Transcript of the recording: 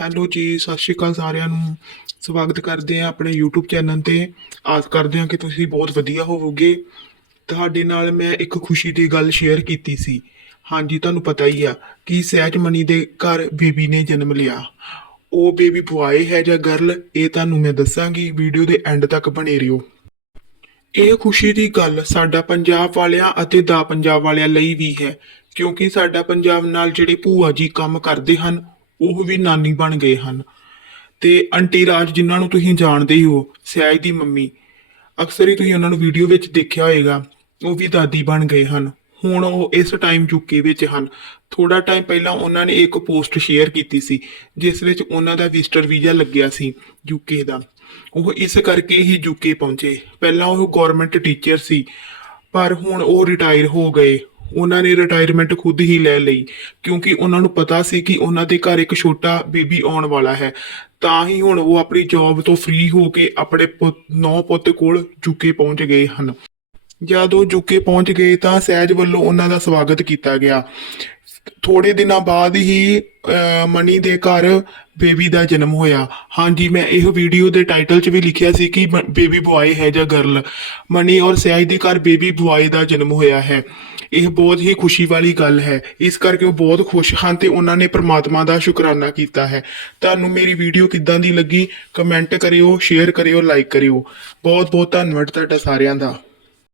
Hello ਜੀ, ਸਤਿ ਸ਼੍ਰੀ ਅਕਾਲ ਸਾਰਿਆਂ ਨੂੰ। ਸਵਾਗਤ ਕਰਦੇ ਹਾਂ ਆਪਣੇ YouTube ਚੈਨਲ ਤੇ। ਆਸ ਕਰਦੇ ਹਾਂ ਕਿ ਤੁਸੀਂ ਬਹੁਤ ਵਧੀਆ ਹੋਵੋਗੇ। ਤੁਹਾਡੇ ਨਾਲ ਮੈਂ ਇੱਕ ਖੁਸ਼ੀ ਦੀ ਗੱਲ ਸ਼ੇਅਰ ਕੀਤੀ ਸੀ। ਹਾਂਜੀ, ਤੁਹਾਨੂੰ ਪਤਾ ਹੀ ਆ ਕਿ ਸਹਿਜ ਮਨੀ ਦੇ ਘਰ ਬੇਬੀ ਨੇ ਜਨਮ ਲਿਆ। ਉਹ ਬੇਬੀ ਬੁਆਏ ਹੈ ਜਾਂ ਗਰਲ ਇਹ ਤੁਹਾਨੂੰ ਮੈਂ ਦੱਸਾਂਗੀ। ਵੀਡੀਓ ਦੇ ਐਂਡ ਤੱਕ ਬਣੇ ਰਹੋ। ਇਹ ਖੁਸ਼ੀ ਦੀ ਗੱਲ ਸਾਡਾ ਪੰਜਾਬ ਵਾਲਿਆਂ ਅਤੇ ਦਾ ਪੰਜਾਬ ਵਾਲਿਆਂ ਲਈ ਵੀ ਹੈ। ਕਿਉਂਕਿ ਸਾਡਾ ਪੰਜਾਬ ਨਾਲ ਜਿਹੜੇ ਭੂਆ ਜੀ ਕੰਮ ਕਰਦੇ ਹਨ ਉਹ ਵੀ ਨਾਨੀ ਬਣ ਗਏ ਹਨ। ਤੇ ਆਂਟੀ ਰਾਜ ਜਿਨ੍ਹਾਂ ਨੂੰ ਤੁਸੀਂ ਜਾਣਦੇ ਹੀ ਹੋ ਸਹਿਜ ਦੀ ਮੰਮੀ, ਅਕਸਰ ਹੀ ਤੁਸੀਂ ਉਹਨਾਂ ਨੂੰ ਵੀਡੀਓ ਵਿੱਚ ਦੇਖਿਆ ਹੋਵੇਗਾ ਉਹ ਵੀ ਦਾਦੀ ਬਣ ਗਏ ਹਨ। ਹੁਣ ਉਹ ਇਸ ਟਾਈਮ ਯੂਕੇ ਵਿੱਚ ਹਨ। ਥੋੜਾ ਟਾਈਮ ਪਹਿਲਾਂ ਉਹਨਾਂ ਨੇ ਇੱਕ ਪੋਸਟ ਸ਼ੇਅਰ ਕੀਤੀ ਸੀ, ਜਿਸ ਵਿੱਚ ਉਹਨਾਂ ਦਾ ਵਿਜ਼ਟਰ ਵੀਜ਼ਾ ਲੱਗਿਆ ਸੀ ਯੂਕੇ ਦਾ। ਉਹ ਇਸ ਕਰਕੇ ਹੀ ਯੂਕੇ ਪਹੁੰਚੇ। ਪਹਿਲਾਂ ਉਹ ਗਵਰਨਮੈਂਟ ਟੀਚਰ ਸੀ, ਪਰ ਹੁਣ ਉਹ ਰਿਟਾਇਰ ਹੋ ਗਏ। ਉਹਨਾਂ ਨੇ ਰਿਟਾਇਰਮੈਂਟ ਖੁਦ ਹੀ ਲੈ ਲਈ, ਕਿਉਂਕਿ ਉਹਨਾਂ ਨੂੰ ਪਤਾ ਸੀ ਕਿ ਉਹਨਾਂ ਦੇ ਘਰ ਇੱਕ ਛੋਟਾ ਬੇਬੀ ਆਉਣ ਵਾਲਾ ਹੈ। ਤਾਂ ਹੀ ਹੁਣ ਉਹ ਆਪਣੀ ਜੌਬ ਤੋਂ ਫ੍ਰੀ ਹੋ ਕੇ ਆਪਣੇ ਪੁੱਤ- ਨੌ ਪੁੱਤ ਕੋਲ ਜੁਕੇ ਪਹੁੰਚ ਗਏ ਹਨ। ਜਦ ਉਹ ਯੂਕੇ ਪਹੁੰਚ ਗਏ ਤਾਂ ਸਹਿਜ ਵੱਲੋਂ ਉਹਨਾਂ ਦਾ ਸਵਾਗਤ ਕੀਤਾ ਗਿਆ। ਥੋੜੇ ਦਿਨਾਂ ਬਾਅਦ ਹੀ ਮਨੀ ਦੇ ਘਰ ਬੇਬੀ ਦਾ ਜਨਮ ਹੋਇਆ। ਹਾਂਜੀ, ਮੈਂ ਇਹ ਵੀਡੀਓ ਦੇ ਟਾਈਟਲ 'ਚ ਵੀ ਲਿਖਿਆ ਸੀ ਕਿ ਬੇਬੀ ਬੁਆਏ ਹੈ ਜਾਂ ਗਰਲ ਮਨੀ ਔਰ ਸਹਿਜ ਦੇ ਘਰ ਬੇਬੀ ਬੁਆਏ ਦਾ ਜਨਮ ਹੋਇਆ ਹੈ। ਇਹ ਬਹੁਤ ਹੀ ਖੁਸ਼ੀ ਵਾਲੀ ਗੱਲ ਹੈ। ਇਸ ਕਰਕੇ ਉਹ ਬਹੁਤ ਖੁਸ਼ ਹਨ ਤੇ ਉਹਨਾਂ ਨੇ ਪ੍ਰਮਾਤਮਾ ਦਾ ਸ਼ੁਕਰਾਨਾ ਕੀਤਾ ਹੈ। ਤੁਹਾਨੂੰ ਮੇਰੀ ਵੀਡੀਓ ਕਿੱਦਾਂ ਦੀ ਲੱਗੀ? ਕਮੈਂਟ ਕਰਿਓ ਸ਼ੇਅਰ ਕਰਿਓ ਲਾਈਕ ਕਰਿਓ। ਬਹੁਤ ਬਹੁਤ ਧੰਨਵਾਦ ਤੁਹਾਡਾ ਸਾਰਿਆਂ ਦਾ।